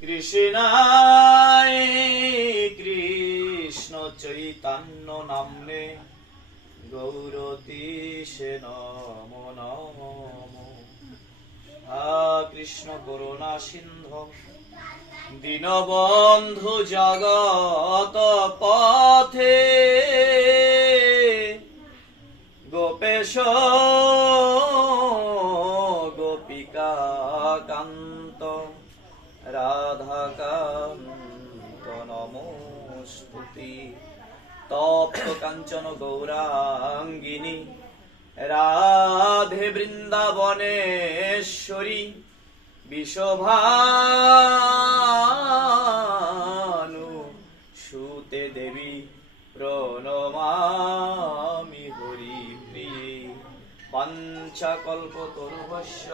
কৃষ্ণায় কৃষ্ণ চৈতন্য নামনে গৌরতীশে নমো নমো। হা কৃষ্ণ করুণা সিন্ধু দীনবন্ধু জগত পথে গোপেশ গোপিকা কান্ত রাধাকান্ত নমস্তুতে। তপ্ত কাঞ্চন গৌরাঙ্গিনী রাধে বৃন্দাবনেশ্বরী বিশোভানু সুতে দেবী প্রণমামি হরি প্রিয়ে। পঞ্চকল্পতরুভ্যশ্চ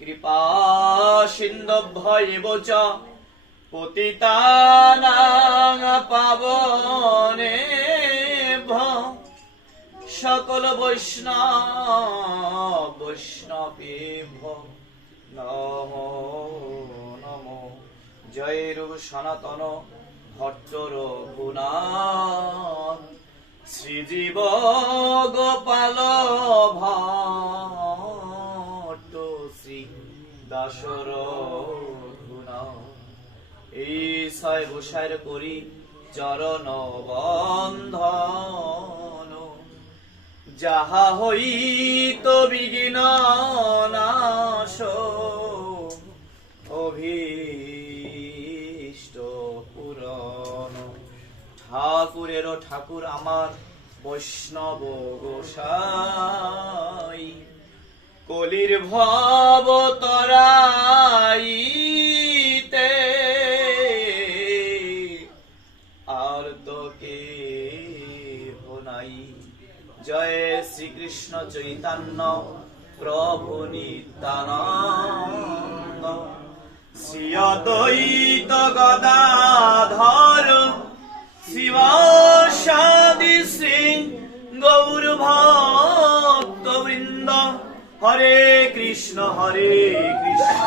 কৃপা সিন্ধুভ্যৈব চ পতিতানাং পাবনেভ্যো সকল বৈষ্ণবেভ্যো নমো নমো। জয় রূপ সনাতন ভট্ট রঘুনাথ শ্রীজীব গোপাল ভট্ট শ্রী দাস রঘুনাথ। এই ছয় বসার করি চরণ বন্ধন যাহা হইত বিঘ্ন নাশ অভীষ্ট পূরণ। ঠাকুরেরও ঠাকুর আমার বৈষ্ণব গোসাই কলির ভব তরাইতে আর তো কেহ নাই। জয় শ্রীকৃষ্ণ চৈতন্য প্রভু নিত্যানন্দ শ্রী অদ্বৈত গদাধর শিবাসাদি শ্রী গৌর ভক্ত বৃন্দ। হরে কৃষ্ণ হরে কৃষ্ণ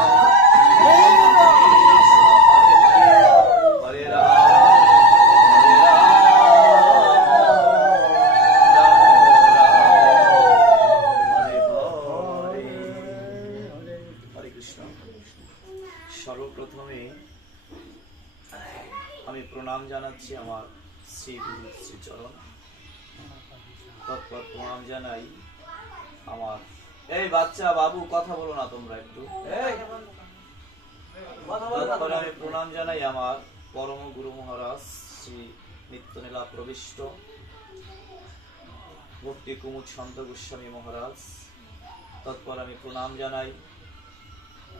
হরে সর্বপ্রথমে আমি প্রণাম জানাচ্ছি আমার শ্রী গুরু শ্রীচরণ। তৎপর প্রণাম জানাই আমার এই বাচ্চা বাবু কথা বলো না তোমরা একটু। তৎপরে আমি প্রণাম জানাই আমার পরম গুরু মহারাজ শ্রী নিত্যলীলা প্রবিষ্ট ভক্তি কুমুদ সন্ত গোস্বামী মহারাজ। তৎপর আমি প্রণাম জানাই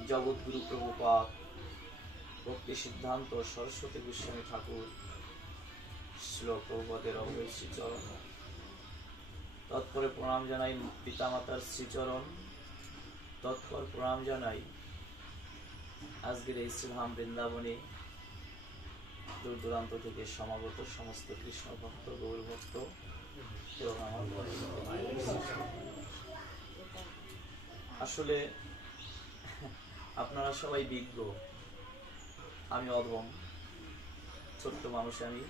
জগৎগুরু প্রভুপাদ ভক্তি সিদ্ধান্ত সরস্বতী গোস্বামী ঠাকুর শ্লোক প্রভুপাদের অভয় শ্রীচরণ। তৎপরে প্রণাম জানাই পিতামাতার শ্রীচরণ। তৎপর প্রণাম জানাই আজকের এই শ্রীধাম বৃন্দাবনে দূর দূরান্ত থেকে সমাগত সমস্ত কৃষ্ণ ভক্ত গৌর ভক্ত এবং আমার আসলে আপনারা সবাই বিজ্ঞ, আমি অধম ছোট্ট মানুষ। আমি